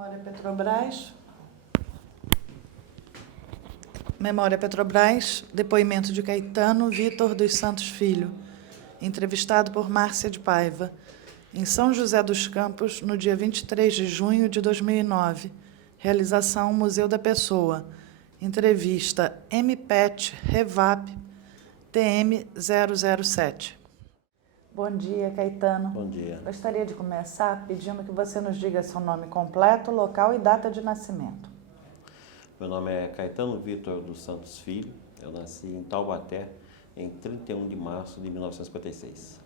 Memória Petrobras. Memória Petrobras, depoimento de Caetano Vitor dos Santos Filho, entrevistado por Márcia de Paiva, em São José dos Campos, no dia 23 de junho de 2009. Realização Museu da Pessoa. Entrevista MPET Revap TM 007. Bom dia, Caetano. Bom dia. Gostaria de começar pedindo que você nos diga seu nome completo, local e data de nascimento. Meu nome é Caetano Vitor dos Santos Filho. Eu nasci em Taubaté em 31 de março de 1956.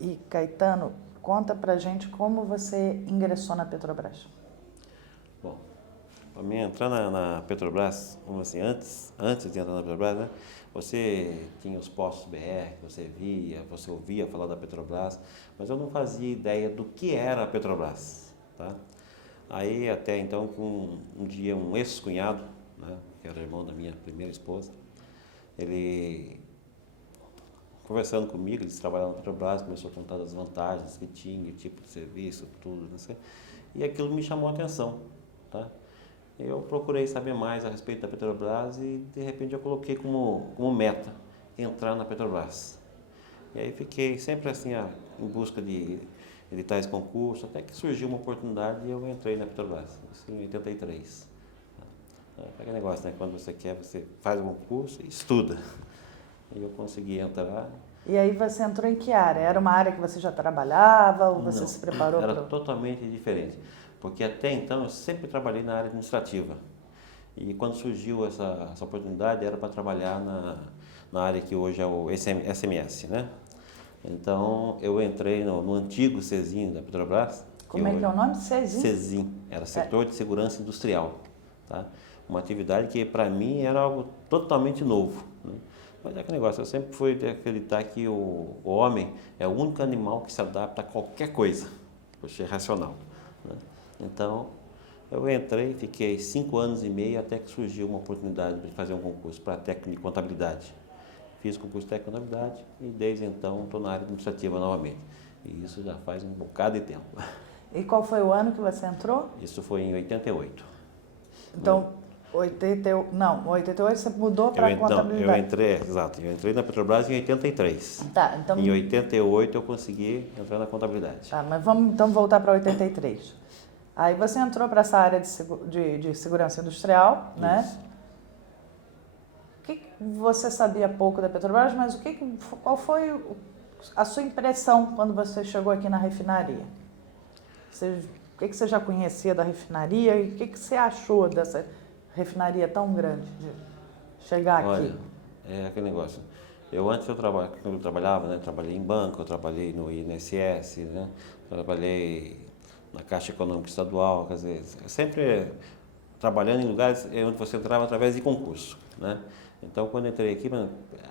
E, Caetano, conta pra gente como você ingressou na Petrobras. Bom, para mim entrar na Petrobras, vamos assim, antes de entrar na Petrobras, né, você tinha os postos BR, você ouvia falar da Petrobras, mas eu não fazia ideia do que era a Petrobras, tá? Aí até então, um dia, um ex-cunhado, né, que era irmão da minha primeira esposa, ele, conversando comigo, eles trabalhavam na Petrobras, começou a contar das vantagens que tinha, tipo de serviço, tudo, não sei, e aquilo me chamou a atenção, tá? Eu procurei saber mais a respeito da Petrobras e, de repente, eu coloquei como meta entrar na Petrobras. E aí fiquei sempre assim, em busca de tais concursos, até que surgiu uma oportunidade e eu entrei na Petrobras, isso em 83. É aquele negócio, né? Quando você quer, você faz um concurso e estuda. E eu consegui entrar. E aí você entrou em que área? Era uma área que você já trabalhava ou você se preparou Era totalmente diferente, porque até então eu sempre trabalhei na área administrativa. E quando surgiu essa oportunidade era para trabalhar na área que hoje é o SMS, né? Então eu entrei no antigo CESIM da Petrobras. Como é que é o nome? CESIM? CESIM, era Setor de Segurança Industrial, tá? Uma atividade que para mim era algo totalmente novo, né? Mas é aquele negócio, eu sempre fui de acreditar que o homem é o único animal que se adapta a qualquer coisa, por ser racional, né? Então, eu entrei, fiquei 5 anos e meio até que surgiu uma oportunidade de fazer um concurso para técnico de contabilidade. Fiz o concurso de técnico de contabilidade e desde então estou na área administrativa novamente. E isso já faz um bocado de tempo. E qual foi o ano que você entrou? Isso foi em 88. Então, 88 você mudou para contabilidade. Eu entrei na Petrobras em 83. Tá, então... Em 88 eu consegui entrar na contabilidade. Tá, mas vamos então voltar para 83. Aí você entrou para essa área de segurança industrial, né? Isso. O que você sabia pouco da Petrobras, mas qual foi a sua impressão quando você chegou aqui na refinaria? O que você já conhecia da refinaria e o que você achou dessa refinaria tão grande de chegar aqui? Olha, é aquele negócio. Quando eu trabalhava, né, trabalhei em banco, eu trabalhei no INSS, né, trabalhei na Caixa Econômica Estadual, quer dizer, sempre trabalhando em lugares onde você entrava através de concurso, né? Então, quando eu entrei aqui,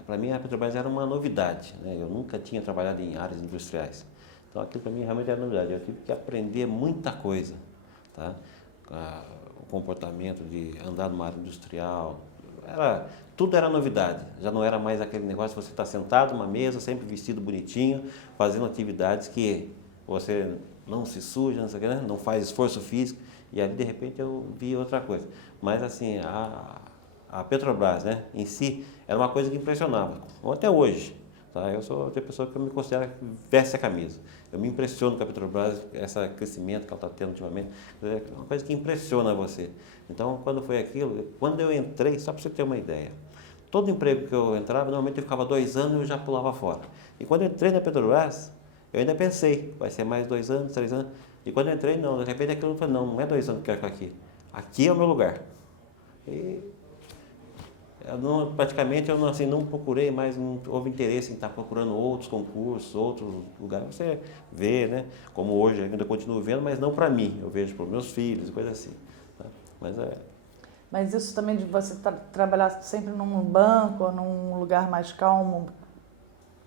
para mim a Petrobras era uma novidade, né? Eu nunca tinha trabalhado em áreas industriais. Então, aquilo para mim realmente era novidade. Eu tive que aprender muita coisa, tá? O comportamento de andar numa área industrial, tudo era novidade. Já não era mais aquele negócio de você estar sentado numa mesa, sempre vestido bonitinho, fazendo atividades que você não se suja, não sei o que, né? Não faz esforço físico. E ali, de repente, eu vi outra coisa. Mas, assim, a Petrobras, né, em si, era uma coisa que impressionava. Até hoje, tá? Eu sou a pessoa que eu me considero que veste a camisa. Eu me impressiono com a Petrobras, esse crescimento que ela está tendo ultimamente. É uma coisa que impressiona você. Então, quando foi aquilo, quando eu entrei, só para você ter uma ideia, todo emprego que eu entrava, normalmente eu ficava 2 anos e eu já pulava fora. E quando eu entrei na Petrobras, eu ainda pensei, vai ser mais 2 anos, 3 anos. E quando eu entrei, não, de repente aquilo eu falei, não é 2 anos que eu quero ficar aqui. Aqui é o meu lugar. E praticamente eu não procurei mais, não houve interesse em estar procurando outros concursos, outros lugares. Você vê, né? Como hoje ainda continuo vendo, mas não para mim. Eu vejo para os meus filhos, coisa assim. Tá? Mas isso também de você trabalhar sempre num banco ou num lugar mais calmo,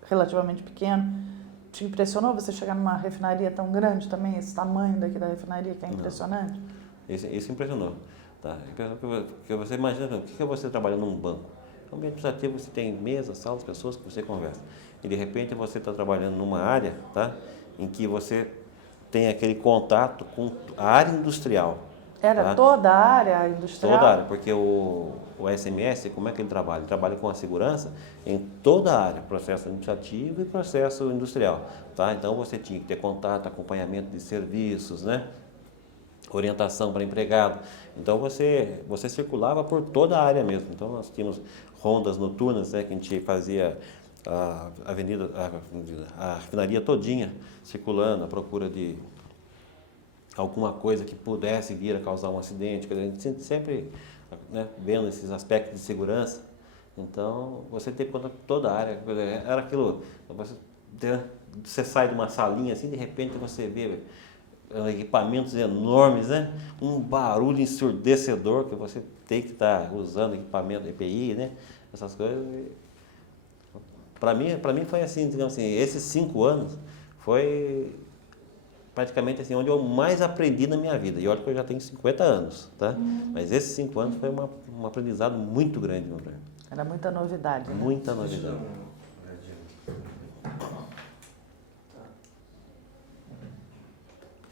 relativamente pequeno, te impressionou você chegar numa refinaria tão grande também, esse tamanho daqui da refinaria que é impressionante? Não. Isso impressionou. Tá? Porque você imagina, o que é você trabalhando num banco? No ambiente administrativo você tem mesa, salas, pessoas que você conversa. E de repente você está trabalhando numa área, tá, em que você tem aquele contato com a área industrial. Era tá? toda a área industrial? Toda a área, porque o SMS, como é que ele trabalha? Ele trabalha com a segurança em toda a área, processo administrativo e processo industrial. Tá? Então você tinha que ter contato, acompanhamento de serviços, né? Orientação para empregado. Então você circulava por toda a área mesmo. Então nós tínhamos rondas noturnas, né, que a gente fazia a refinaria todinha circulando à procura de alguma coisa que pudesse vir a causar um acidente. A gente sempre, né, vendo esses aspectos de segurança. Então você tem conta com toda a área. Era aquilo, você sai de uma salinha assim, de repente você vê equipamentos enormes, né? Um barulho ensurdecedor que você tem que estar usando equipamento EPI, né? Essas coisas. Para mim foi assim, digamos assim, esses 5 anos foi praticamente assim onde eu mais aprendi na minha vida. E olha que eu já tenho 50 anos, tá? Mas esses 5 anos foi um aprendizado muito grande, meu velho. Era muita novidade. Né? Muita novidade.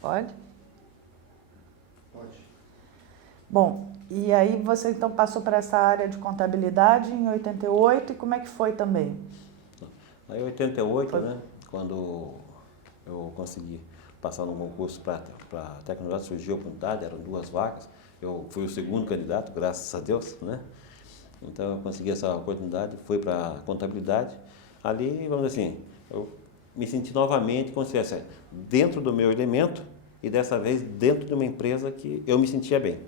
Pode? Pode. Bom, e aí você então passou para essa área de contabilidade em 88 e como é que foi também? Aí em 88, né, quando eu consegui passar num concurso para tecnologia, surgiu a oportunidade, eram 2 vagas, eu fui o segundo candidato, graças a Deus, né? Então eu consegui essa oportunidade, fui para a contabilidade. Ali, vamos dizer assim, eu me senti novamente, como se fosse dentro do meu elemento e dessa vez dentro de uma empresa que eu me sentia bem.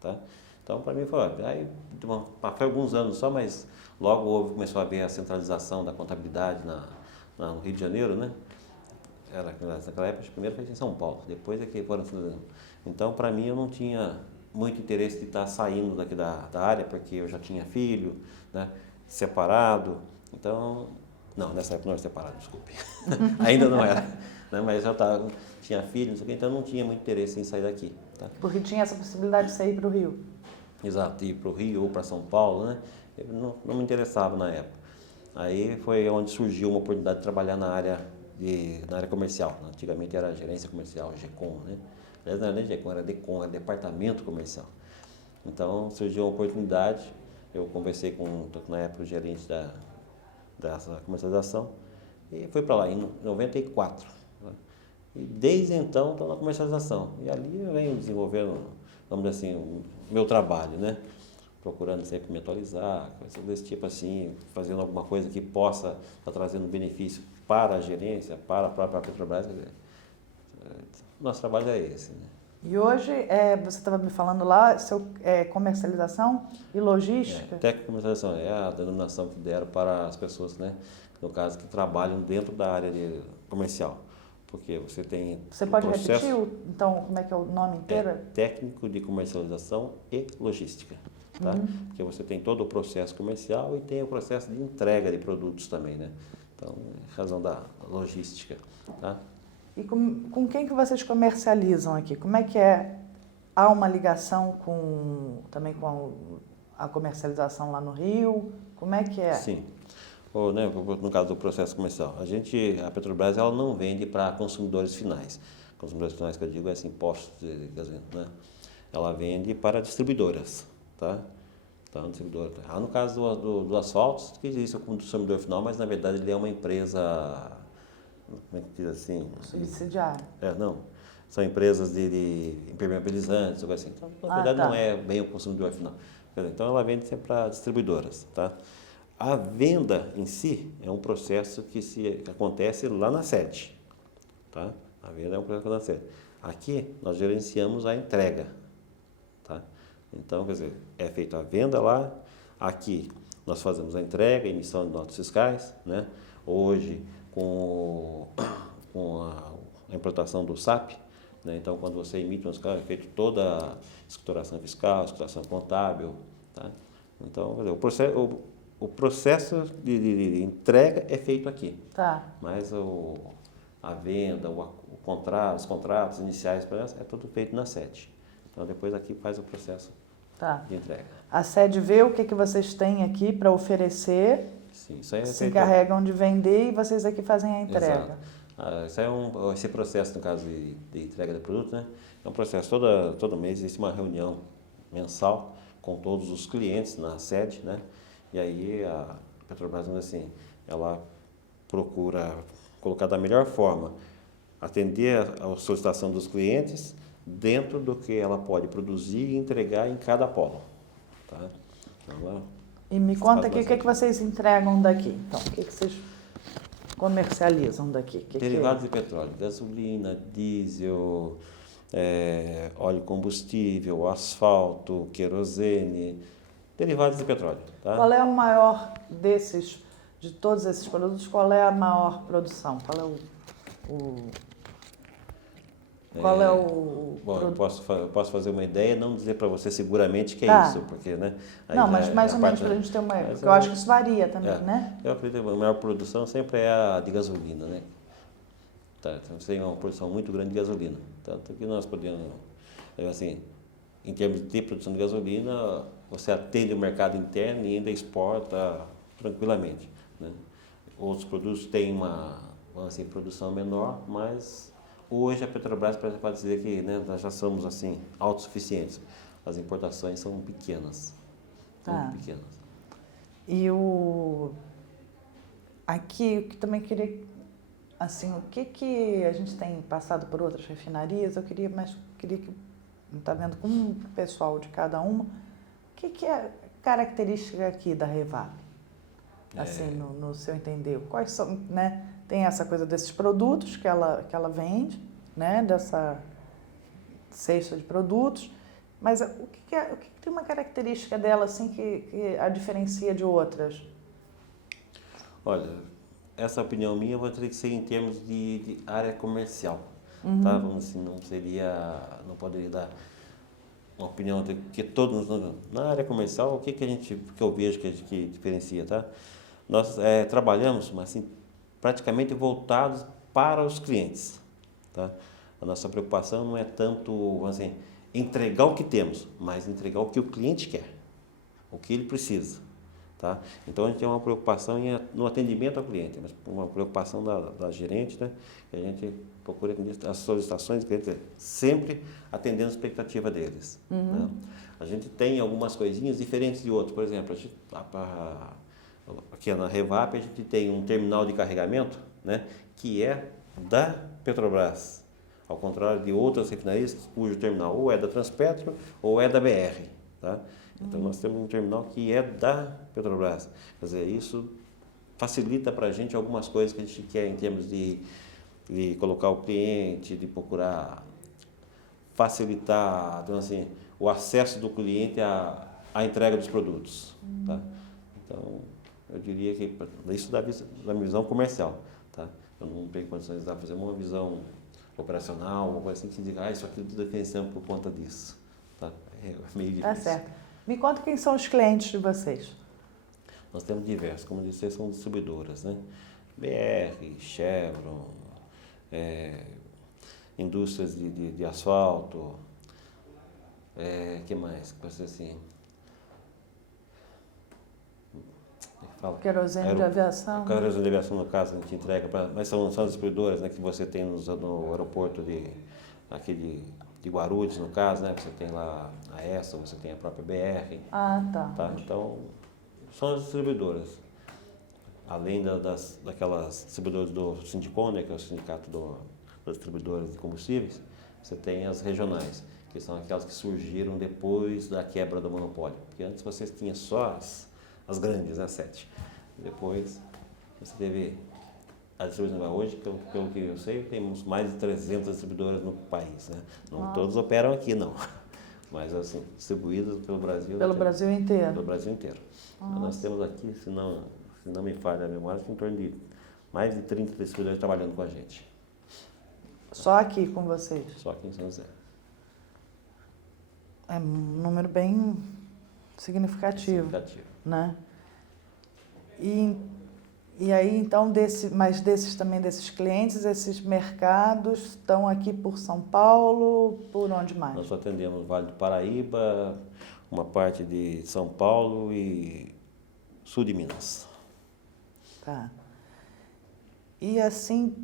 Tá? Então, para mim foi, aí, foi alguns anos só, mas logo começou a haver a centralização da contabilidade no Rio de Janeiro, né? Naquela época, primeiro foi em São Paulo, depois é que foram centralizando. Então, para mim, eu não tinha muito interesse de estar saindo daqui da área, porque eu já tinha filho, né? Separado, então... Não, nessa época não era separado, desculpe. Ainda não era, né? Mas eu tinha filho, não sei o quê, então não tinha muito interesse em sair daqui. Tá? Porque tinha essa possibilidade de sair para o Rio. Exato, ir para o Rio ou para São Paulo, né? Eu não me interessava na época. Aí foi onde surgiu uma oportunidade de trabalhar na área comercial. Antigamente era gerência comercial, GECOM, né? Aliás, não era nem GECOM, era DECOM, era departamento comercial. Então surgiu uma oportunidade, eu conversei na época, o gerente dessa comercialização e fui para lá em 94. Né? E desde então estou na comercialização. E ali eu venho desenvolvendo, vamos dizer assim, o meu trabalho, né? Procurando sempre me atualizar, coisas desse tipo assim, fazendo alguma coisa que possa estar trazendo benefício para a gerência, para a própria Petrobras. Nosso trabalho é esse. Né? E hoje, você estava me falando lá, comercialização e logística? Técnico comercialização é a denominação que deram para as pessoas, né? No caso, que trabalham dentro da área comercial. Porque você tem Você pode repetir, então, como é que é o nome inteiro? É técnico de comercialização e logística. Tá? Porque você tem todo o processo comercial e tem o processo de entrega de produtos também, né? Então, em razão da logística, tá? E com quem que vocês comercializam aqui? Como é que é? Há uma ligação também com a comercialização lá no Rio? Como é que é? Sim. Ou, né, no caso do processo comercial, a Petrobras ela não vende para consumidores finais. Consumidores finais que eu digo é assim, postos de gasolina, né? Ela vende para distribuidoras, tá? Então, distribuidora. No caso do asfalto, que existe o consumidor final, mas na verdade ele é uma empresa, como é que diz assim? Subsidiária. Não. São empresas de impermeabilizantes, algo assim. Então, na verdade tá. não é bem o consumidor final. Então ela vende sempre para distribuidoras, tá? A venda em si é um processo que acontece lá na sede, tá? A venda é um processo lá na sede. Aqui nós gerenciamos a entrega, tá? Então, quer dizer, é feita a venda lá, aqui nós fazemos a entrega, emissão de notas fiscais, né? Hoje, com a implantação do SAP, né? Então, quando você emite um fiscal, é feita toda a escrituração fiscal, escrituração contábil, tá? Então, quer dizer, o processo de entrega é feito aqui. Tá. Mas a venda, os contratos iniciais, é tudo feito na sede. Então, depois aqui faz o processo de entrega. A sede vê o que vocês têm aqui para oferecer, Sim, isso aí é se feito. encarregam de vender e vocês aqui fazem a entrega. Exato. Isso é esse processo, no caso de entrega de produto, né? É um processo, todo mês existe uma reunião mensal com todos os clientes na sede, né? E aí a Petrobras, assim, ela procura colocar da melhor forma, atender a solicitação dos clientes dentro do que ela pode produzir e entregar em cada polo, tá? Então, ela E me conta aqui, o que bastante. que vocês entregam daqui? Então, o que que vocês comercializam daqui? O que que é? Derivados de petróleo, gasolina, diesel, óleo combustível, asfalto, querosene, derivados de petróleo, tá? Qual é o maior desses, de todos esses produtos, qual é a maior produção? Qual é qual é o Bom, eu produto? posso fazer uma ideia, não dizer para você seguramente que é Tá. isso, porque, né? aí Não, já mas mais a ou menos parte para a gente ter uma ideia, mas porque eu acho que isso varia também, é, né? eu acredito que a maior produção sempre é a de gasolina, né? Tá, então você tem uma produção muito grande de gasolina. Tanto que nós podemos, assim, em termos de produção de gasolina, você atende o mercado interno e ainda exporta tranquilamente, né? Outros produtos têm vamos assim, produção menor, mas hoje a Petrobras pode dizer que, né, nós já somos assim autossuficientes. As importações são pequenas, Tá. muito pequenas. E aqui, o que também queria, assim, o que que a gente tem passado por outras refinarias, eu queria, mas queria que, está vendo com o pessoal de cada uma, o que que é característica aqui da Revap? Assim, no seu entender, quais são, né? Tem essa coisa desses produtos que ela vende, né? Dessa cesta de produtos, mas o que que tem uma característica dela assim que a diferencia de outras? Olha, essa opinião minha eu vou ter que ser em termos de área comercial, tá? Vamos assim, não poderia dar uma opinião de que todos na área comercial, o que que eu vejo que diferencia, tá? Nós trabalhamos, mas assim, praticamente voltados para os clientes, tá? A nossa preocupação não é tanto, vamos assim, entregar o que temos, mas entregar o que o cliente quer, o que ele precisa, tá? Então a gente tem uma preocupação no atendimento ao cliente, mas uma preocupação da gerente, né? Que a gente procura atender as solicitações do cliente sempre atendendo a expectativa deles, né? A gente tem algumas coisinhas diferentes de outros, por exemplo, aqui na Revap a gente tem um terminal de carregamento, né, que é da Petrobras, ao contrário de outras refinarias cujo terminal ou é da Transpetro ou é da BR, tá? Então nós temos um terminal que é da Petrobras. Quer dizer, isso facilita para a gente algumas coisas que a gente quer em termos de colocar o cliente, de procurar facilitar, então, assim, o acesso do cliente à entrega dos produtos, tá? Então, eu diria que isso da minha visão comercial, tá? Eu não tenho condições de fazer uma visão operacional, uma coisa assim que se diga, isso aqui tudo diferenciamos por conta disso, tá? É meio difícil. Tá certo. Me conta quem são os clientes de vocês. Nós temos diversos, como eu disse, são distribuidoras, né? BR, Chevron, indústrias de asfalto, que mais? Pode ser assim. Fala. Querosene de aviação. Querosene de aviação, no caso, a gente entrega para. Mas são distribuidoras, né, que você tem no aeroporto aqui de Guarulhos, no caso, né? Você tem lá a ESA, você tem a própria BR. Ah, tá. Tá? Então, são as distribuidoras. Além daquelas distribuidoras do Sindicom, né, que é o sindicato das distribuidoras de combustíveis, você tem as regionais, que são aquelas que surgiram depois da quebra do monopólio. Porque antes vocês tinham só as grandes, as 7. Depois você teve a distribuição. Hoje, pelo que eu sei, temos mais de 300 distribuidoras no país, né? Não todos operam aqui, não. Mas, assim, distribuídas pelo Brasil. Pelo Brasil inteiro. Pelo Brasil inteiro. Nós temos aqui, se não me falha a memória, em torno de mais de 30 distribuidores trabalhando com a gente. Só aqui com vocês? Só aqui em São José. É um número bem significativo. Né? E aí, então, desses clientes, esses mercados estão aqui por São Paulo, por onde mais? Nós atendemos Vale do Paraíba, uma parte de São Paulo e sul de Minas. Tá. E assim,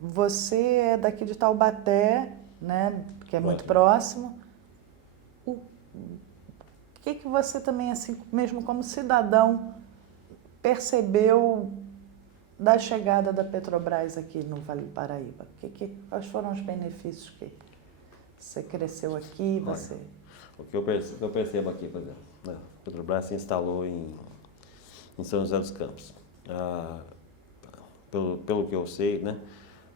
você é daqui de Taubaté, né, que é muito próximo. O que você também, assim, mesmo como cidadão, percebeu da chegada da Petrobras aqui no Vale do Paraíba? Quais foram os benefícios que você cresceu aqui? Você... O que eu percebo aqui, por exemplo, né? A Petrobras se instalou em São José dos Campos. Pelo que eu sei, né?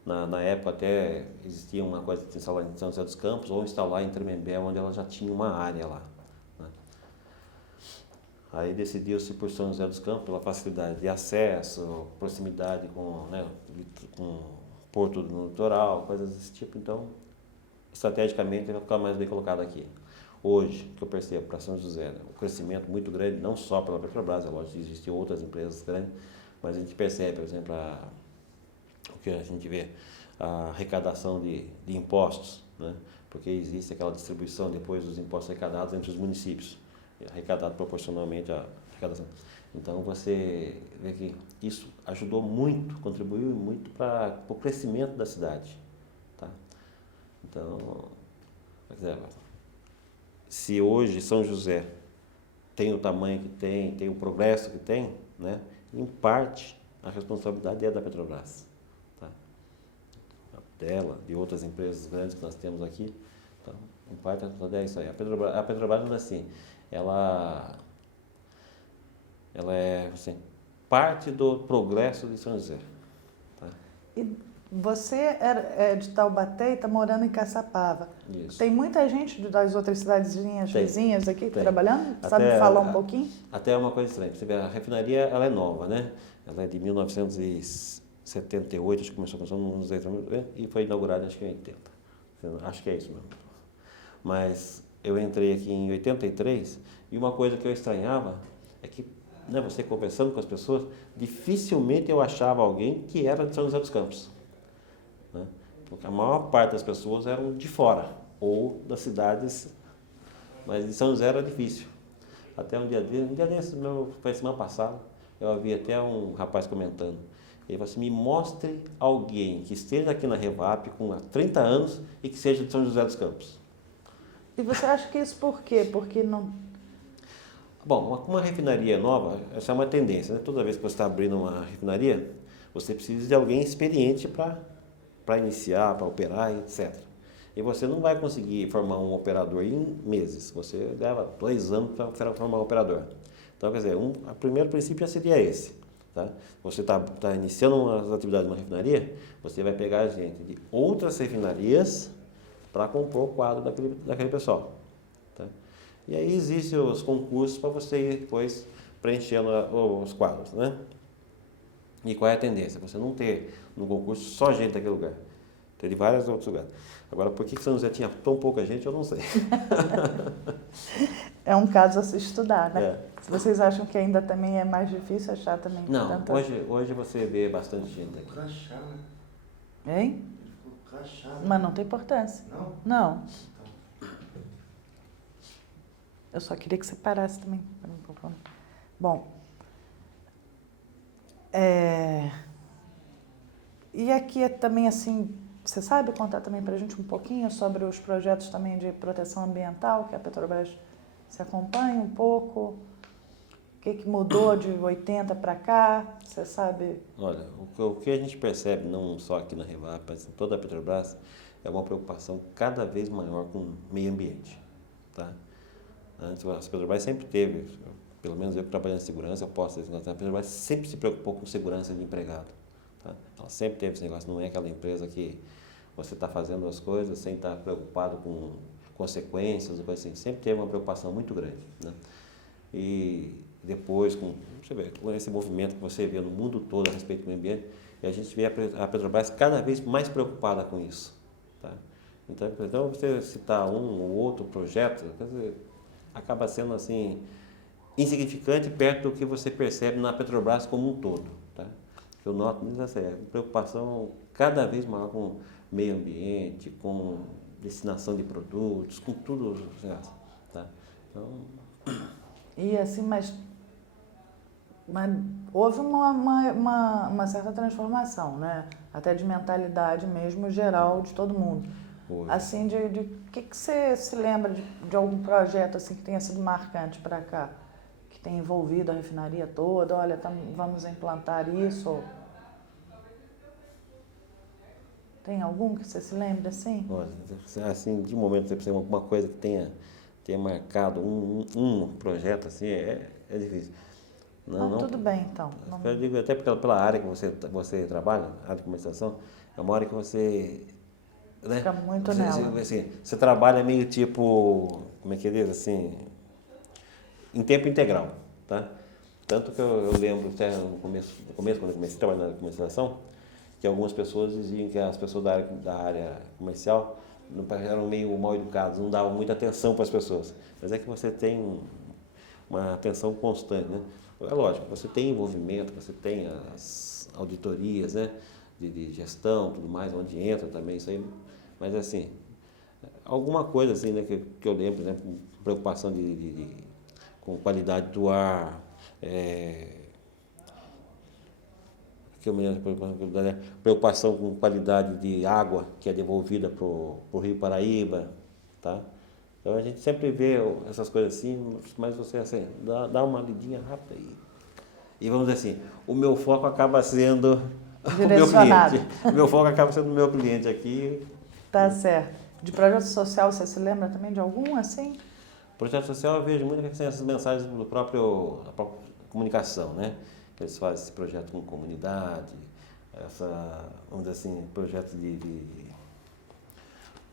Na época até existia uma coisa de se instalar em São José dos Campos ou instalar em Tremembé, onde ela já tinha uma área lá. Né? Aí decidiu-se por São José dos Campos, pela facilidade de acesso, proximidade com, né, com porto no litoral, coisas desse tipo. Então, estrategicamente, vai ficar mais bem colocado aqui. Hoje, o que eu percebo para São José, né, o crescimento muito grande, não só pela Petrobras, é lógico que existem outras empresas grandes, mas a gente percebe, por exemplo, o que a gente vê, a arrecadação de impostos, né? Porque existe aquela distribuição depois dos impostos arrecadados entre os municípios, arrecadado proporcionalmente à arrecadação. Então você vê que isso ajudou muito, contribuiu muito para o crescimento da cidade. Tá? Então, por exemplo, se hoje São José tem o tamanho que tem o progresso que tem, né? Em parte a responsabilidade é da Petrobras. Tá? Dela, de outras empresas grandes que nós temos aqui. Então, em parte a responsabilidade é isso aí. A Petrobras não é assim. Ela é assim, parte do progresso de São José. Tá? E você é de Taubaté e está morando em Caçapava. Isso. Tem muita gente das outras cidadezinhas vizinhas aqui trabalhando? Sabe Até, falar um pouquinho? Até uma coisa estranha. Você vê, a refinaria ela é nova, né? Ela é de 1978, acho que começou nos anos 80 e foi inaugurada acho que em 80. Acho que é isso mesmo. Mas eu entrei aqui em 83 e uma coisa que eu estranhava é que, né, você conversando com as pessoas, dificilmente eu achava alguém que era de São José dos Campos. Né? Porque a maior parte das pessoas eram de fora ou das cidades, mas de São José era difícil. Até um dia desses, foi semana passada, eu ouvi até um rapaz comentando. Ele falou assim, me mostre alguém que esteja aqui na Revap com 30 anos e que seja de São José dos Campos. E você acha que isso por quê? Porque não... Bom, uma refinaria nova, essa é uma tendência, né? Toda vez que você está abrindo uma refinaria, você precisa de alguém experiente para iniciar, para operar, etc. E você não vai conseguir formar um operador em meses, você leva 2 anos para formar um operador. Então, quer dizer, o primeiro princípio já seria esse. Tá? Você está iniciando as atividades de uma refinaria, você vai pegar gente de outras refinarias para compor o quadro daquele pessoal. Tá? E aí existem os concursos para você ir depois preenchendo os quadros. Né? E qual é a tendência? Você não ter no concurso só gente daquele lugar. Ter de vários outros lugares. Agora, por que São José tinha tão pouca gente, eu não sei. É um caso a se estudar, né? É. Vocês acham que ainda também é mais difícil achar também? Não, tanta... hoje você vê bastante gente aqui. Crachá, né? Hein? Crachá. Mas não tem importância. Não? Não. Eu só queria que você parasse também. Bom, e aqui é também assim, você sabe contar também para a gente um pouquinho sobre os projetos também de proteção ambiental que a Petrobras se acompanha um pouco? O que mudou de 80 para cá? Você sabe? Olha, o que a gente percebe, não só aqui na Revap, mas em toda a Petrobras, é uma preocupação cada vez maior com o meio ambiente. Tá? Antes, a Petrobras sempre teve, pelo menos eu que trabalho em segurança, eu posso dizer, a Petrobras sempre se preocupou com segurança de empregado. Tá? Ela sempre teve esse negócio, não é aquela empresa que você está fazendo as coisas sem estar preocupado com consequências, coisa assim. Sempre teve uma preocupação muito grande. Né? E depois, com esse movimento que você vê no mundo todo a respeito do meio ambiente, e a gente vê a Petrobras cada vez mais preocupada com isso. Tá? Então, você citar um ou outro projeto, quer dizer, acaba sendo assim insignificante perto do que você percebe na Petrobras como um todo. Tá? Eu noto essa preocupação cada vez maior com meio ambiente, com destinação de produtos, com tudo. Tá? Então... E assim, mas Mas houve uma certa transformação, né? Até de mentalidade mesmo, geral, de todo mundo. Hoje. Assim, de que você se lembra de algum projeto assim que tenha sido marcante para cá? Que tenha envolvido a refinaria toda? Olha, vamos implantar isso? Tem algum que você se lembre assim? Olha, assim, de momento, você precisa de alguma coisa que tenha marcado um projeto, assim, é difícil. Não, Tudo bem, então. eu digo até pela área que você trabalha, área de comercialização, é uma área que você... Né? Fica muito nela. Assim, você trabalha meio tipo, como é que diz, assim, em tempo integral, tá? Tanto que eu lembro até no começo, quando eu comecei a trabalhar na comercialização, que algumas pessoas diziam que as pessoas da área comercial eram meio mal educadas, não davam muita atenção para as pessoas. Mas é que você tem uma atenção constante, né? É lógico, você tem envolvimento, você tem as auditorias, né? De gestão, tudo mais, onde entra também isso aí. Mas assim, alguma coisa assim, né? Que eu lembro, né? Preocupação com qualidade do ar, que eu me lembro, preocupação com qualidade de água que é devolvida para o Rio Paraíba, tá? Então a gente sempre vê essas coisas assim, mas você assim, dá uma lidinha rápida e vamos dizer assim, o meu foco acaba sendo o meu Direcionado. cliente. O meu foco acaba sendo o meu cliente aqui. Tá certo. De projeto social, você se lembra também de algum assim? Projeto social eu vejo muito que essas mensagens da própria comunicação, né? Eles fazem esse projeto com comunidade, vamos dizer assim, projeto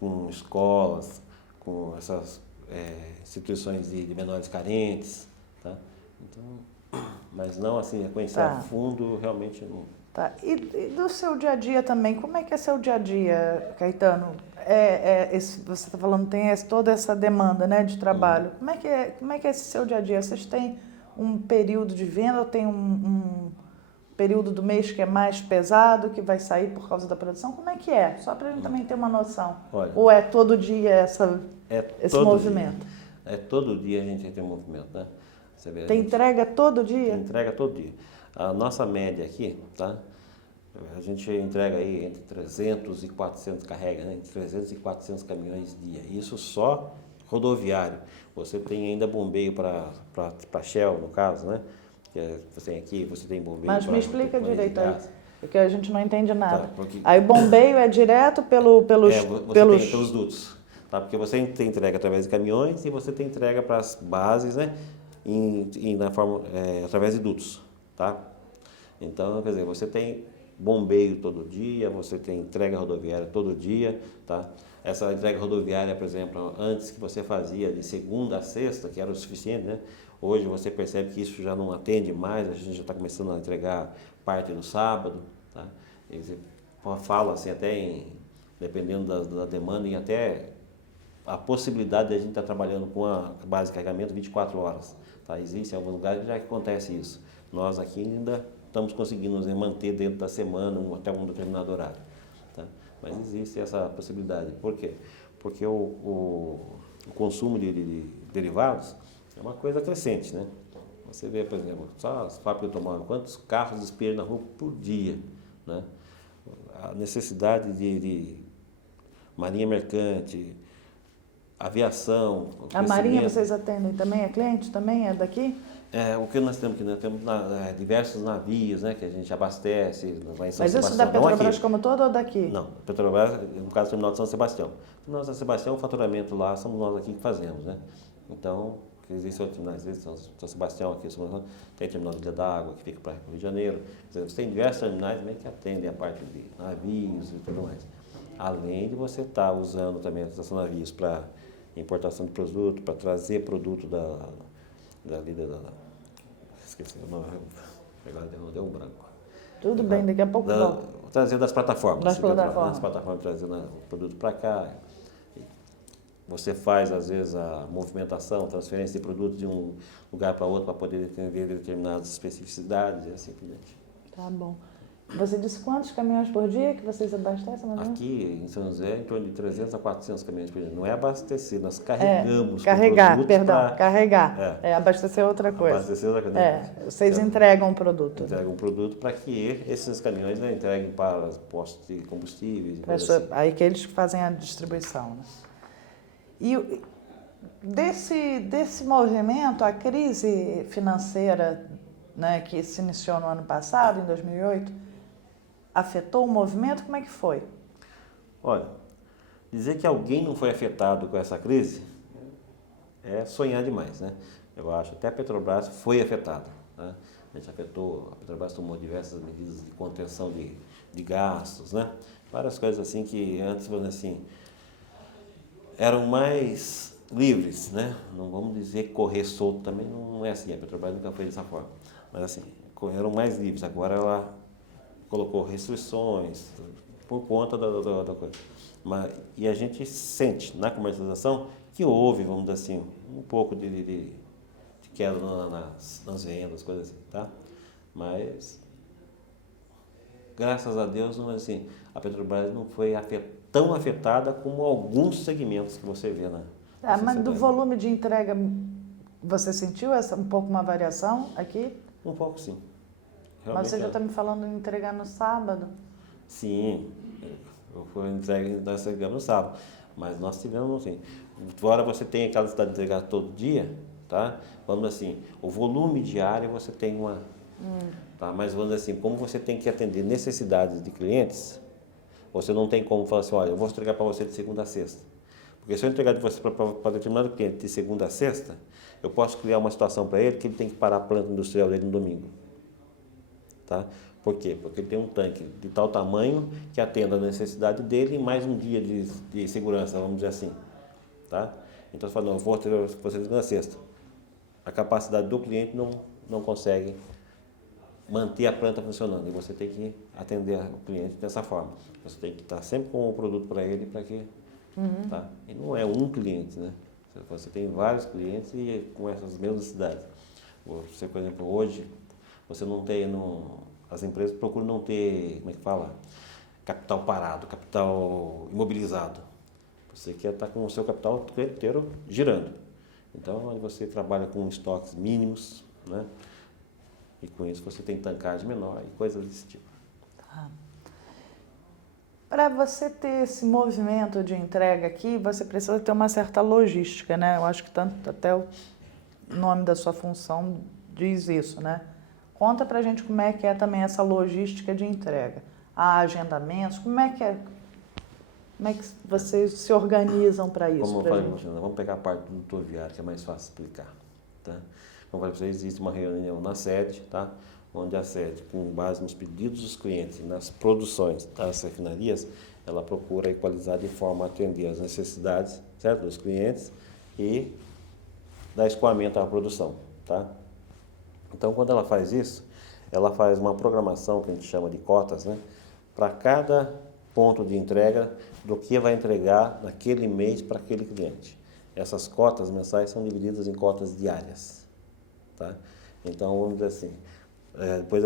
com escolas, com essas instituições de menores carentes, tá? Então, mas não assim, conhecer a fundo, realmente não. Tá. E do seu dia a dia também, como é que é seu dia a dia, Caetano? Você está falando, tem toda essa demanda, né, de trabalho. Como é que é esse seu dia a dia? Vocês têm um período de venda ou tem um período do mês que é mais pesado, que vai sair por causa da produção? Como é que é? Só para a gente também ter uma noção. Olha, ou é todo dia esse movimento? Dia. Todo dia a gente tem um movimento, né? Você vê, Tem entrega todo dia? Tem entrega todo dia. A nossa média aqui, tá? A gente entrega aí entre 300 e 400, carrega, né? Entre 300 e 400 caminhões dia. Isso só rodoviário. Você tem ainda bombeio para Shell, no caso, né? Você tem aqui, você tem bombeio. Mas me explica direito aí, porque a gente não entende nada. Tá, aí o bombeio é direto pelos dutos. Tá? Porque você tem entrega através de caminhões e você tem entrega para as bases, né? Através de dutos, tá? Então, quer dizer, você tem bombeio todo dia, você tem entrega rodoviária todo dia, tá? Essa entrega rodoviária, por exemplo, antes que você fazia de segunda a sexta, que era o suficiente, né? Hoje você percebe que isso já não atende mais, a gente já está começando a entregar parte no sábado, tá? E você fala assim, dependendo da demanda, em até a possibilidade de a gente estar trabalhando com a base de carregamento 24 horas. Tá? Existe em alguns lugares já que acontece isso. Nós aqui ainda estamos conseguindo nos manter dentro da semana até um determinado horário. Tá? Mas existe essa possibilidade. Por quê? Porque o consumo de derivados é uma coisa crescente, né? Você vê, por exemplo, só as fábricas de automóvel, quantos carros expiram na rua por dia, né? A necessidade de marinha mercante, aviação. A Marinha vocês atendem também? É cliente também? É daqui? O que nós temos aqui? Nós temos diversos navios, né, que a gente abastece lá em São Mas Sebastião. isso da Petrobras como todo ou daqui? Não, Petrobras, no caso do terminal de São Sebastião. O terminal de São Sebastião, o faturamento lá, somos nós aqui que fazemos, né? Então, existem outros terminais, São Sebastião aqui, tem terminal de Ilha d'Água, que fica para Rio de Janeiro. Você tem diversos terminais também que atendem a parte de navios e tudo mais. Além de você estar usando também esses navios para importação de produto, para trazer produto esqueci o nome, agora deu um branco. Tudo bem, daqui a pouco trazer das plataformas. Das plataformas. Das plataformas, trazendo o produto para cá. Você faz, às vezes, a movimentação, transferência de produto de um lugar para outro para poder atender determinadas especificidades e assim por diante. Tá bom. Você disse quantos caminhões por dia que vocês abastecem? Mais ou menos? Aqui em São José, em torno de 300 a 400 caminhões por dia. Não é abastecer, nós carregamos com Carregar, produtos perdão, para carregar. Abastecer é outra coisa. abastecer outra coisa. Vocês entregam o produto. Entregam um produto para que esses caminhões, né, entreguem para postos de combustíveis. Assim. Aí que eles fazem a distribuição. Né? E desse movimento, a crise financeira, né, que se iniciou no ano passado, em 2008, afetou o movimento? Como é que foi? Olha, dizer que alguém não foi afetado com essa crise é sonhar demais, né? Eu acho, até a Petrobras foi afetada, né? A Petrobras tomou diversas medidas de contenção de gastos, né? Várias coisas assim que antes, vamos dizer assim, eram mais livres, né? Não vamos dizer correr solto também, não é assim, a Petrobras nunca foi dessa forma. Mas assim, eram mais livres, agora ela colocou restrições por conta da coisa. E a gente sente na comercialização que houve, vamos dizer assim, um pouco de queda nas vendas, coisas assim, tá? Mas, graças a Deus, não, assim, a Petrobras não foi tão afetada como alguns segmentos que você vê na mas do volume de entrega, você sentiu um pouco uma variação aqui? Um pouco, sim. Mas você já está me falando de entregar no sábado? Sim, nós entregamos no sábado, mas nós tivemos, assim, fora você tem aquela cidade de entregar todo dia, tá? Vamos assim, o volume diário você tem tá? Mas vamos assim, como você tem que atender necessidades de clientes, você não tem como falar assim, olha, eu vou entregar para você de segunda a sexta. Porque se eu entregar de você para determinado cliente de segunda a sexta, eu posso criar uma situação para ele que ele tem que parar a planta industrial dele no domingo. Tá? Por quê? Porque ele tem um tanque de tal tamanho que atenda a necessidade dele em mais um dia de segurança, vamos dizer assim. Tá? Então, você fala, não, eu vou ter você de segunda a sexta. A capacidade do cliente não consegue manter a planta funcionando. E você tem que atender o cliente dessa forma. Você tem que estar sempre com o produto para ele, para que... Tá? E não é um cliente, né? Você tem vários clientes e com essas mesmas necessidades. Você, por exemplo, hoje, você não tem... As empresas procuram não ter, como é que fala? Capital parado, capital imobilizado. Você quer estar com o seu capital inteiro girando. Então, você trabalha com estoques mínimos, né? E com isso você tem tancagem menor e coisas desse tipo. Tá. Para você ter esse movimento de entrega aqui, você precisa ter uma certa logística, né? Eu acho que até o nome da sua função diz isso, né? Conta pra gente como é que é também essa logística de entrega. Há agendamentos, como é que vocês se organizam para isso? Como eu falei, vamos pegar a parte do rodoviário, que é mais fácil explicar. Tá? Como eu falei para vocês, existe uma reunião na sede, tá? Onde a sede, com base nos pedidos dos clientes e nas produções das refinarias, ela procura equalizar de forma a atender as necessidades, certo, dos clientes e dar escoamento à produção. Tá? Então, quando ela faz isso, ela faz uma programação que a gente chama de cotas, né? Para cada ponto de entrega do que vai entregar naquele mês para aquele cliente. Essas cotas mensais são divididas em cotas diárias. Tá? Então, vamos dizer assim, depois,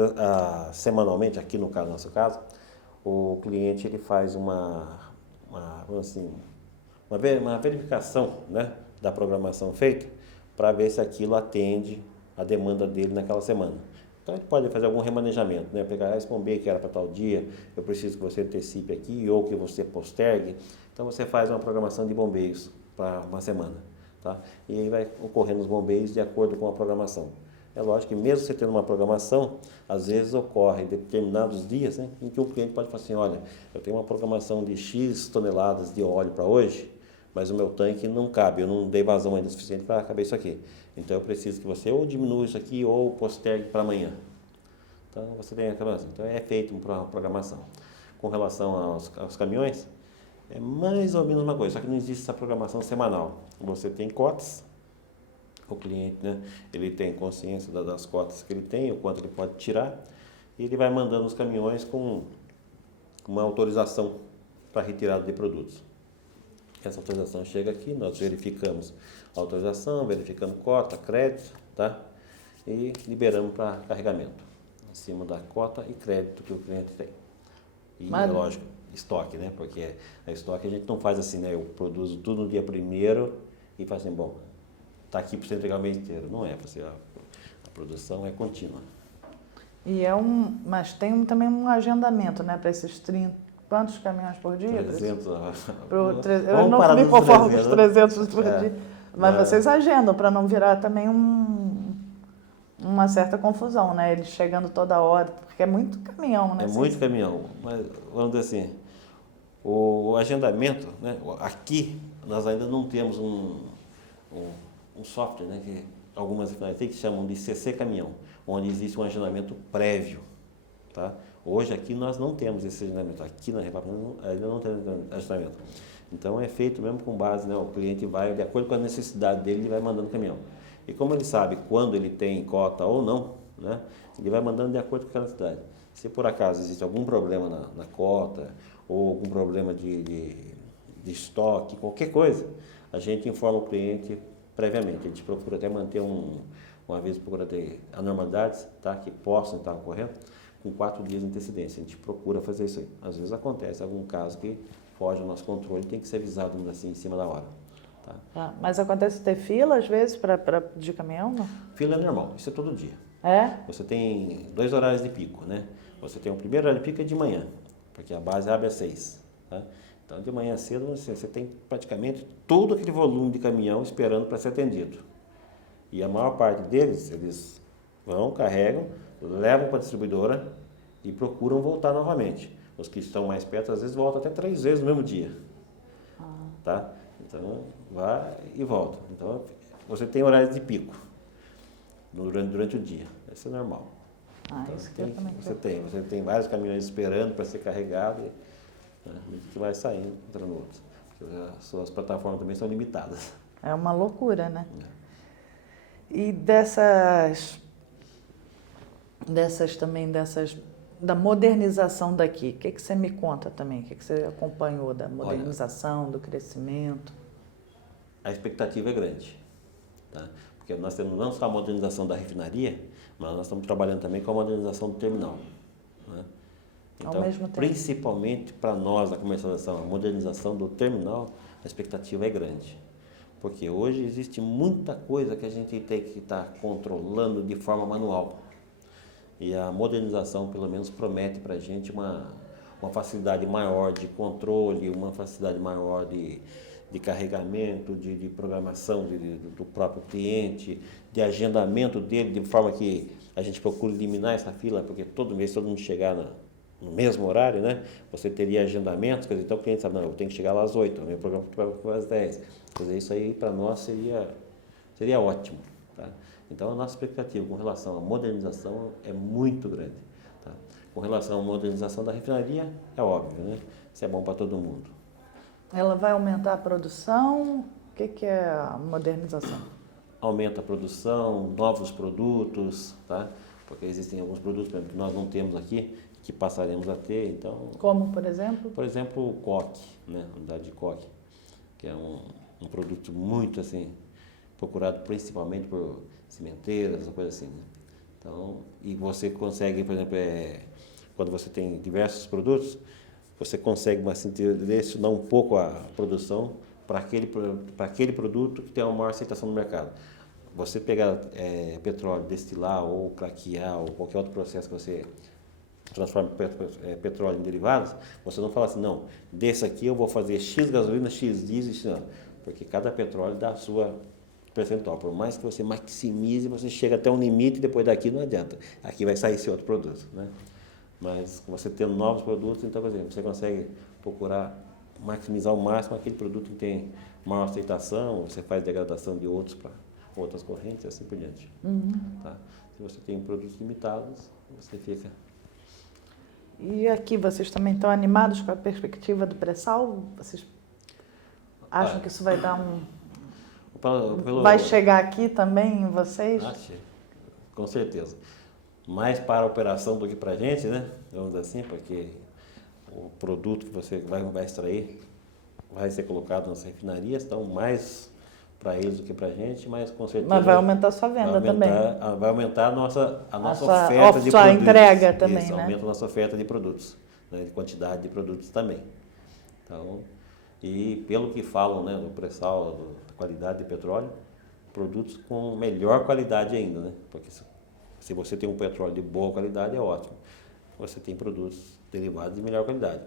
semanalmente, aqui no nosso caso, o cliente ele faz uma verificação, né, da programação feita para ver se aquilo atende a demanda dele naquela semana. Então, ele pode fazer algum remanejamento, né? Pegar esse bombeiro que era para tal dia, eu preciso que você antecipe aqui ou que você postergue. Então, você faz uma programação de bombeiros para uma semana. Tá? E aí vai ocorrendo os bombeiros de acordo com a programação. É lógico que mesmo você tendo uma programação, às vezes ocorre determinados dias, né, em que o cliente pode falar assim, olha, eu tenho uma programação de X toneladas de óleo para hoje, mas o meu tanque não cabe, eu não dei vazão ainda suficiente para caber isso aqui. Então eu preciso que você ou diminua isso aqui ou postergue para amanhã. Então você tem aquela, então é feito uma programação. Com relação aos caminhões, é mais ou menos uma coisa, só que não existe essa programação semanal. Você tem cotas, o cliente, né, ele tem consciência das cotas que ele tem, o quanto ele pode tirar, e ele vai mandando os caminhões com uma autorização para retirada de produtos. Essa autorização chega aqui, nós verificamos a autorização, verificamos cota, crédito, tá? E liberamos para carregamento. cima da cota e crédito que o cliente tem. E, Mas- é lógico, estoque, né? Porque a estoque a gente não faz assim, né? Eu produzo tudo no dia primeiro e faço assim, bom, está aqui para você entregar o mês inteiro. Não é, a produção é contínua. Mas tem também um agendamento, né, para esses 30. Quantos caminhões por dia? 300, Eu vamos não parar me nos conformo com os 300, 300 por É. dia. Mas É. vocês agendam para não virar também uma certa confusão, né? Eles chegando toda hora, porque é muito caminhão, né? É muito caminhão, mas vamos dizer assim, o agendamento, né? Aqui nós ainda não temos um software, né? Que algumas refinarias têm que chamam de CC Caminhão, onde existe um agendamento prévio, tá? Hoje aqui nós não temos esse agendamento, aqui na Repap ainda não temos agendamento. Então é feito mesmo com base, né? O cliente vai, de acordo com a necessidade dele, ele vai mandando o caminhão. E como ele sabe quando ele tem cota ou não, né? Ele vai mandando de acordo com aquela necessidade. Se por acaso existe algum problema na cota, ou algum problema de estoque, qualquer coisa, a gente informa o cliente previamente. A gente procura até manter uma vez procura ter anormalidades, tá? Que possam estar ocorrendo, com 4 dias de antecedência. A gente procura fazer isso aí. Às vezes acontece algum caso que foge ao nosso controle, tem que ser avisado assim em cima da hora. Tá? Ah, mas acontece ter fila, às vezes, de caminhão, não? Fila é normal, isso é todo dia. É? Você tem 2 horários de pico, né? Você tem o primeiro horário de pico é de manhã, porque a base abre às 6. Tá? Então, de manhã cedo, você tem praticamente todo aquele volume de caminhão esperando para ser atendido. E a maior parte deles, eles vão, carregam, levam para a distribuidora e procuram voltar novamente. Os que estão mais perto, às vezes, voltam até 3 vezes no mesmo dia. Tá? Então, vai e volta. Então, você tem horários de pico durante o dia. Isso é normal. Então, Isso que eu também você tem vários caminhões esperando para ser carregado e, né, que vai saindo, entrando outros. Porque as suas plataformas também são limitadas. É uma loucura, né? E dessas da modernização daqui, o que você me conta também? O que você acompanhou da modernização, do crescimento? A expectativa é grande, tá? Porque nós temos não só a modernização da refinaria, mas nós estamos trabalhando também com a modernização do terminal, né? Ao Então, mesmo tempo. principalmente para nós, da comercialização, a modernização do terminal, a expectativa é grande. Porque hoje existe muita coisa que a gente tem que estar controlando de forma manual. E a modernização, pelo menos, promete para a gente uma facilidade maior de controle, uma facilidade maior de carregamento, de programação do próprio cliente, de agendamento dele, de forma que a gente procura eliminar essa fila, porque todo mês todo mundo chegar no mesmo horário, né? Você teria agendamentos, quer dizer, então o cliente sabe, não, eu tenho que chegar lá às 8, o meu programa vai às 10. Quer dizer, isso aí para nós seria ótimo, tá? Então a nossa expectativa com relação à modernização é muito grande, tá? Com relação à modernização da refinaria, é óbvio, né? Isso é bom para todo mundo. Ela vai aumentar a produção? O que é a modernização? Aumenta a produção, novos produtos, tá? Porque existem alguns produtos que nós não temos aqui, que passaremos a ter, então... Como, por exemplo? Por exemplo, o coque, né? A unidade de coque, que é um produto muito, assim, procurado principalmente por cimenteiras, essa coisa assim, né? Então, e você consegue, por exemplo, quando você tem diversos produtos, você consegue assim, direcionar um pouco a produção para aquele produto que tem uma maior aceitação no mercado. Você pegar petróleo, destilar ou craquear ou qualquer outro processo que você transforma petróleo em derivados, você não fala assim, não, desse aqui eu vou fazer X gasolina, X diesel, X não. Porque cada petróleo dá a sua percentual. Por mais que você maximize, você chega até um limite e depois daqui não adianta. Aqui vai sair esse outro produto, né? Mas você tendo novos produtos, então, por exemplo, você consegue procurar maximizar ao máximo aquele produto que tem maior aceitação, você faz degradação de outros para outras correntes e assim por diante. Tá? Se você tem produtos limitados, você fica... E aqui vocês também estão animados com a perspectiva do pré-sal? Vocês acham que isso vai dar vai chegar aqui também em vocês? Com certeza. Mais para a operação do que para a gente, né? Vamos dizer assim, porque o produto que você vai extrair vai ser colocado nas refinarias, então mais para eles do que para a gente, mas com certeza... Mas vai aumentar a sua venda também. Vai aumentar a nossa sua oferta de sua produtos. entrega também, Isso, né? aumenta a nossa oferta de produtos, né, de quantidade de produtos também. Então, e pelo que falam, né, do pré-sal, da qualidade de petróleo, produtos com melhor qualidade ainda, né? Porque se você tem um petróleo de boa qualidade, é ótimo. Você tem produtos derivados de melhor qualidade.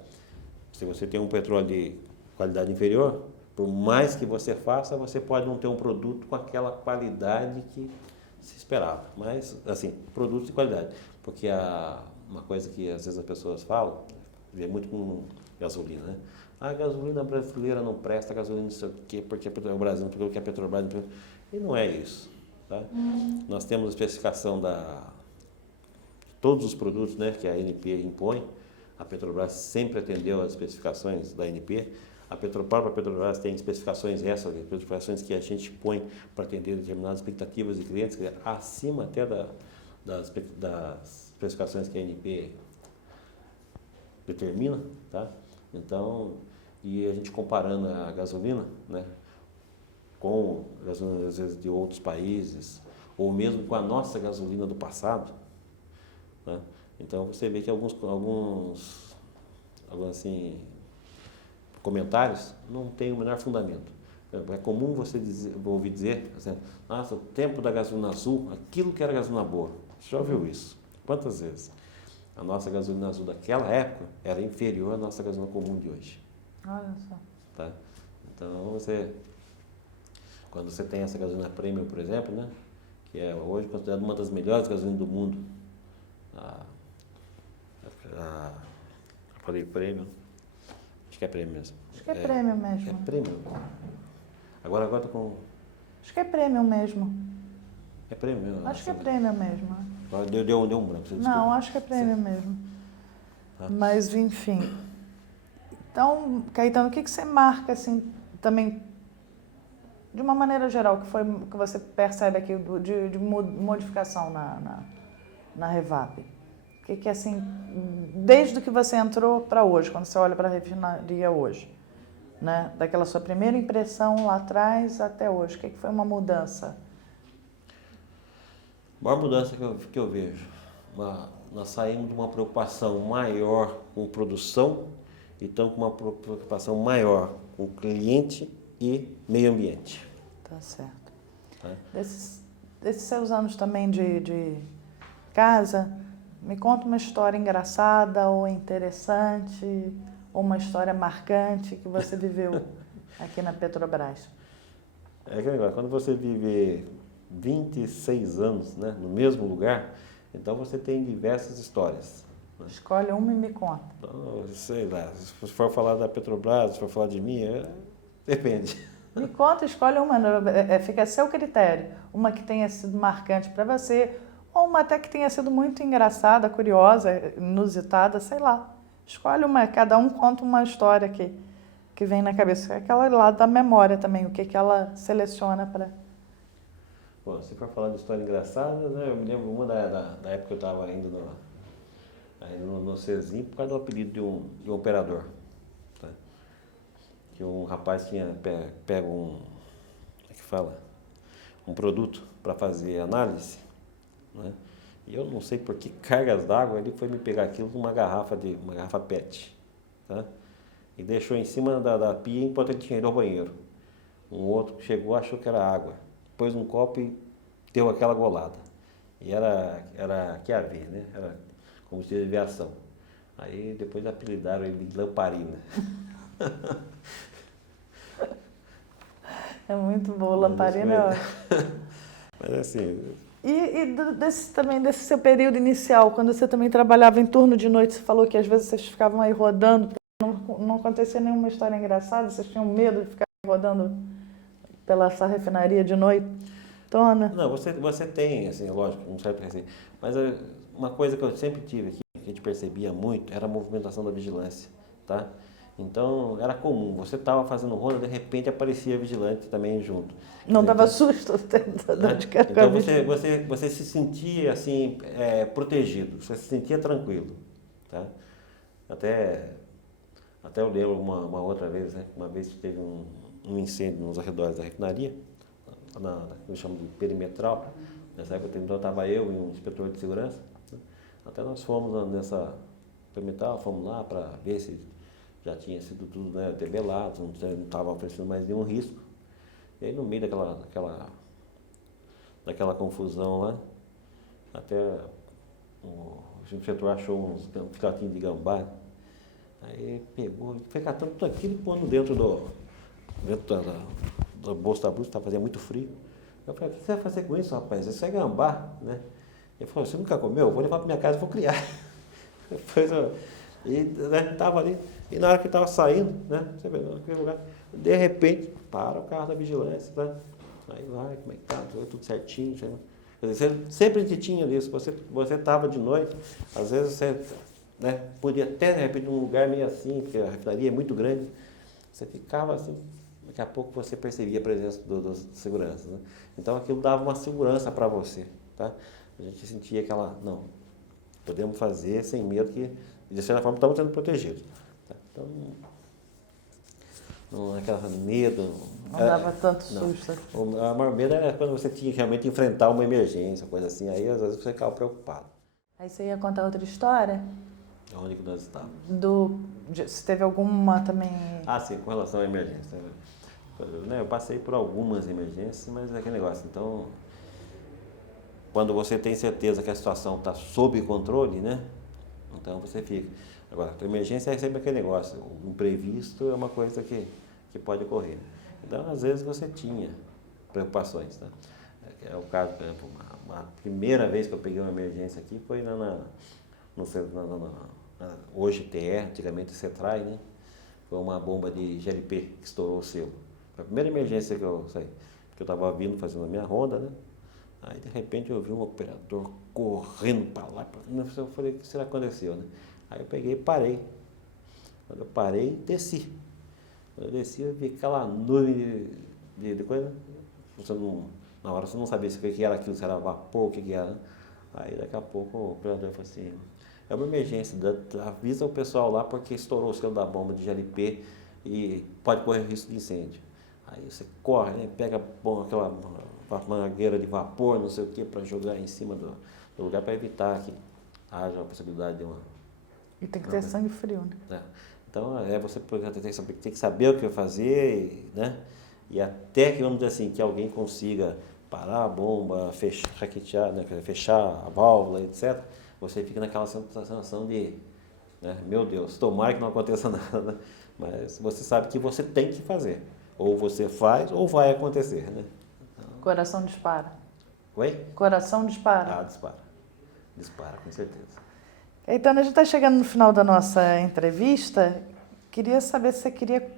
Se você tem um petróleo de qualidade inferior, por mais que você faça, você pode não ter um produto com aquela qualidade que se esperava. Mas, assim, produtos de qualidade. Porque uma coisa que às vezes as pessoas falam, vê muito com gasolina, né? A gasolina brasileira não presta, a gasolina não sei o quê, porque o Brasil não pegou, que a Petrobras não pegou. E não é isso. Tá? Nós temos a especificação de todos os produtos, né, que a ANP impõe. A Petrobras sempre atendeu às especificações da ANP. A própria Petrobras tem especificações essas, especificações que a gente põe para atender determinadas expectativas de clientes, quer dizer, acima até das especificações que a ANP determina, tá? Então, e a gente comparando a gasolina, né, com gasolina às vezes de outros países, ou mesmo com a nossa gasolina do passado, né? Então você vê que alguns assim, comentários não têm o menor fundamento. É comum você ouvir dizer, assim, nossa, o tempo da gasolina azul, aquilo que era gasolina boa. Você já ouviu isso? Quantas vezes? A nossa gasolina azul daquela época era inferior à nossa gasolina comum de hoje. Olha só. Tá? Então, quando você tem essa gasolina premium, por exemplo, né, que é hoje considerada uma das melhores gasolinas do mundo, eu falei premium, acho que é premium mesmo. Acho que é prêmio mesmo. É premium. Agora tá com... Acho que é prêmio mesmo. É premium mesmo. Acho que é prêmio mesmo. Agora deu um branco. Você desculpa. Não, acho que é prêmio mesmo. Tá. Mas, enfim. Então, Caetano, o que você marca, assim, também, de uma maneira geral, que você percebe aqui de modificação na Revap? O que, assim, desde que você entrou para hoje, quando você olha para a refinaria hoje, né? Daquela sua primeira impressão lá atrás até hoje, o que foi uma mudança? A maior mudança que eu vejo, nós saímos de uma preocupação maior com produção e estamos com uma preocupação maior com cliente e meio ambiente. Tá certo. Tá? Desses seus anos também de casa, me conta uma história engraçada ou interessante, ou uma história marcante que você viveu aqui na Petrobras. É aquele negócio, quando você vive 26 anos, né, no mesmo lugar, então você tem diversas histórias. Né? Escolhe uma e me conta. Então, sei lá, se for falar da Petrobras, se for falar de mim, depende. Me conta, escolhe uma, fica a seu critério. Uma que tenha sido marcante para você, ou uma até que tenha sido muito engraçada, curiosa, inusitada, sei lá. Escolhe uma, cada um conta uma história que vem na cabeça. Aquela lá da memória também, o que ela seleciona para... Bom, se for falar de história engraçada, né, eu me lembro uma da época que eu estava indo no Cesim por causa do apelido de um operador. Tá? Que um rapaz tinha pego como é que fala? Um produto para fazer análise, né? E eu não sei por que cargas d'água ele foi me pegar aquilo numa garrafa PET, tá? E deixou em cima da pia enquanto ele tinha ido ao banheiro. Um outro que chegou achou que era água, pôs um copo e deu aquela golada. E era QAV, né? Era combustível de aviação. Aí depois apelidaram ele de lamparina. É muito bom, lamparina é ótimo. Mas assim... também desse seu período inicial, quando você também trabalhava em turno de noite, você falou que às vezes vocês ficavam aí rodando, não acontecia nenhuma história engraçada, vocês tinham medo de ficar rodando pela essa refinaria de noite? Tona? Não, você tem, assim, lógico, um certo receio. Mas uma coisa que eu sempre tive aqui, que a gente percebia muito, era a movimentação da vigilância, tá? Então, era comum, você estava fazendo ronda, de repente aparecia vigilante também junto. Não dava então, susto? Então, você se sentia, assim, protegido, você se sentia tranquilo, tá? Até eu lembro uma outra vez, né? Uma vez que teve um incêndio nos arredores da refinaria, que chama de perimetral. Nessa época então estava eu e um inspetor de segurança. Né? Até nós fomos nessa perimetral, fomos lá para ver se já tinha sido tudo, né, debelado, não estava oferecendo mais nenhum risco. E aí no meio daquela confusão lá, até o inspetor achou uns filhotinhos de gambá. Aí pegou, foi catando tudo aquilo e pondo dentro do bolso da blusa, fazia muito frio. Eu falei, o que você vai fazer com isso, rapaz? Isso é gambá, né? Ele falou, você nunca comeu? Eu vou levar para minha casa e vou criar. Depois né, tava ali, e na hora que estava saindo, né? Você vê, naquele lugar, de repente, para o carro da vigilância, tá? Aí vai, como é que tá? Tudo certinho. Quer dizer, sempre que tinha isso, você estava de noite, às vezes você, né, podia até, de repente, um lugar meio assim, porque a refinaria é muito grande, você ficava assim, daqui a pouco você percebia a presença dos seguranças, né? Então aquilo dava uma segurança para você, tá? A gente sentia não, podemos fazer sem medo que, de certa forma, estamos sendo protegidos. Tá? Então, não é aquela medo. Não dava tanto susto. A maior medo era quando você tinha que realmente enfrentar uma emergência, coisa assim, aí às vezes você ficava preocupado. Aí você ia contar outra história? Onde que nós estávamos? Se teve alguma também... Ah, sim, com relação à emergência. Eu passei por algumas emergências, mas é aquele negócio. Então, quando você tem certeza que a situação está sob controle, né? Então você fica. Agora, a emergência é sempre aquele negócio. O imprevisto é uma coisa que pode ocorrer. Então, às vezes você tinha preocupações, tá? É o caso, por exemplo, a primeira vez que eu peguei uma emergência aqui foi hoje TE, antigamente CETRAI, né? Foi uma bomba de GLP que estourou o selo. Foi a primeira emergência que eu saí. Porque eu estava vindo fazendo a minha ronda, né? Aí, de repente, eu vi um operador correndo para lá. Eu falei, o que será que aconteceu, né? Aí eu peguei e parei. Quando eu parei, desci. Quando eu desci, eu vi aquela nuvem de coisa. Na hora você não sabia o que era aquilo, se era vapor, o que era. Aí, daqui a pouco, o operador falou assim, é uma emergência, avisa o pessoal lá porque estourou o selo da bomba de GLP e pode correr risco de incêndio. Aí você corre, né, pega aquela mangueira de vapor, não sei o que, para jogar em cima do lugar para evitar que haja a possibilidade de uma... E tem que ter sangue frio, né? É. Então, você tem que saber o que fazer, né? E até que, vamos dizer assim, que alguém consiga parar a bomba, fechar, né, fechar a válvula, etc., você fica naquela sensação de, né, meu Deus, tomara que não aconteça nada, mas você sabe que você tem que fazer. Ou você faz, ou vai acontecer, né? Então... Coração dispara. Oi? Coração dispara. Ah, dispara. Dispara, com certeza. Caetano, a gente está chegando no final da nossa entrevista. Queria saber se você queria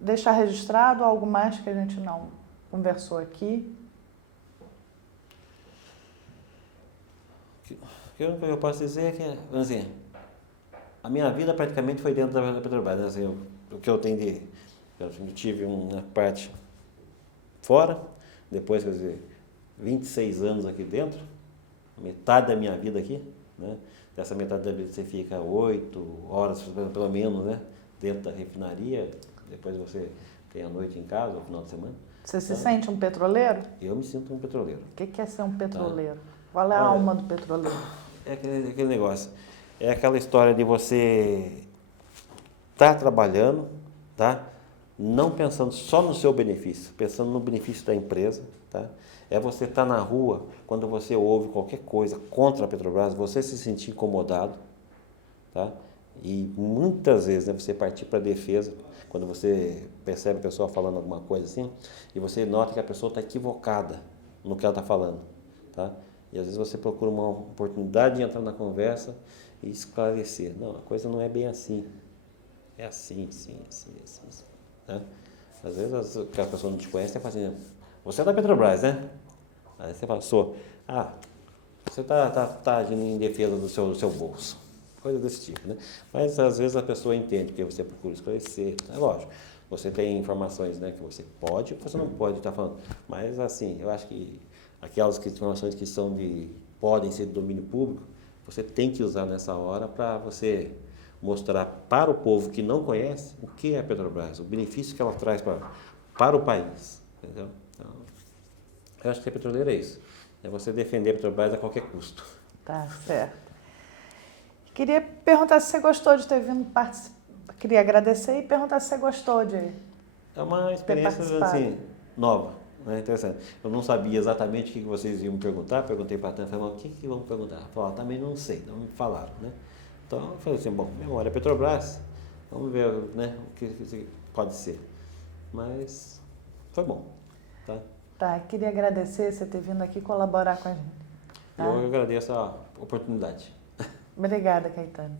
deixar registrado algo mais que a gente não conversou aqui. O que eu posso dizer é que, assim, a minha vida praticamente foi dentro da Petrobras. Assim, o que eu tenho eu tive uma parte fora, depois, quer dizer, 26 anos aqui dentro, metade da minha vida aqui, né? Dessa metade da vida você fica 8 horas, pelo menos, né? Dentro da refinaria, depois você tem a noite em casa, no final de semana. Você se sente um petroleiro? Eu me sinto um petroleiro. O que é ser um petroleiro? Qual é a alma do petroleiro? É aquele negócio, é aquela história de você estar trabalhando, tá? Não pensando só no seu benefício, pensando no benefício da empresa, tá? É você estar na rua, quando você ouve qualquer coisa contra a Petrobras, você se sentir incomodado, tá? E muitas vezes, né, você partir para a defesa, quando você percebe a pessoa falando alguma coisa assim, e você nota que a pessoa está equivocada no que ela está falando, tá? E às vezes você procura uma oportunidade de entrar na conversa e esclarecer. Não, a coisa não é bem assim. É assim, sim. Tá? Às vezes o que a pessoa não te conhece, está fazendo. Você é da Petrobras, né? Aí você fala, sou. Ah, você está agindo em defesa do seu bolso. Coisa desse tipo, né? Mas às vezes a pessoa entende que você procura esclarecer. É lógico. Você tem informações, né, que você pode, você não pode estar falando. Mas assim, eu acho que aquelas informações que podem ser de domínio público, você tem que usar nessa hora para você mostrar para o povo que não conhece o que é a Petrobras, o benefício que ela traz para o país. Entendeu? Então, Eu acho que ser petroleiro é isso. É você defender a Petrobras a qualquer custo. Tá certo. Queria perguntar se você gostou de ter vindo participar. Queria agradecer e perguntar se você gostou de. É uma experiência participado. assim, nova, né? Interessante. Eu não sabia exatamente o que vocês iam me perguntar, perguntei para a Tânia, falei, mas o que vão perguntar? Falei, também não sei, não me falaram, né? Então eu falei assim, bom, memória Petrobras, vamos ver, né, o que pode ser. Mas foi bom, tá? Tá, queria agradecer você ter vindo aqui colaborar com a gente. Tá? Eu agradeço a oportunidade. Obrigada, Caetano.